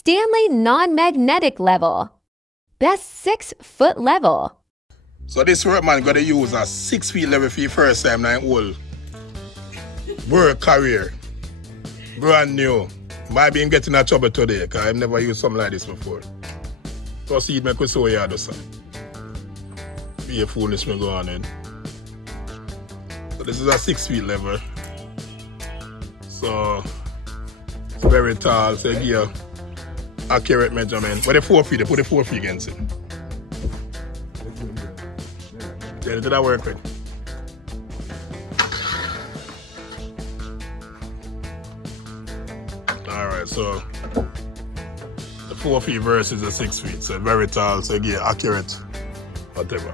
Stanley non-magnetic level. Best 6-foot level. So this workman got to use a 6 feet level for the first time in whole work career. Brand new. Might be getting in trouble today because I've never used something like this before. Proceed, make we show you how to say. Be a foolish me go on in. So this is a 6 feet level. So it's very tall, so give you accurate measurement. But the 4 feet, they put the 4 feet against it. Yeah, did that work with? Alright, so the 4 feet versus the 6 feet, so very tall, so give you accurate whatever.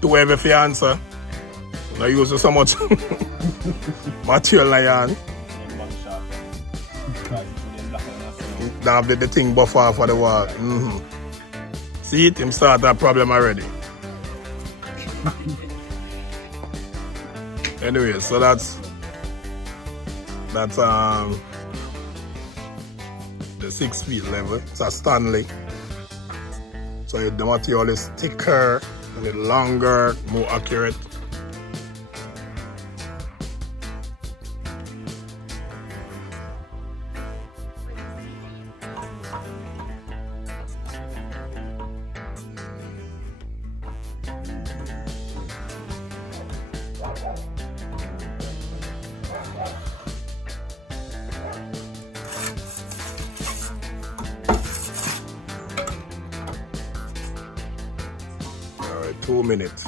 Too heavy for your answer. Not using so much material in your hand. Now have the thing buff off for the wall. See it? Him start that problem already. Anyway, so that's the 6 feet level. It's a Stanley. So the material is thicker and it's longer, more accurate. All right, 2 minutes.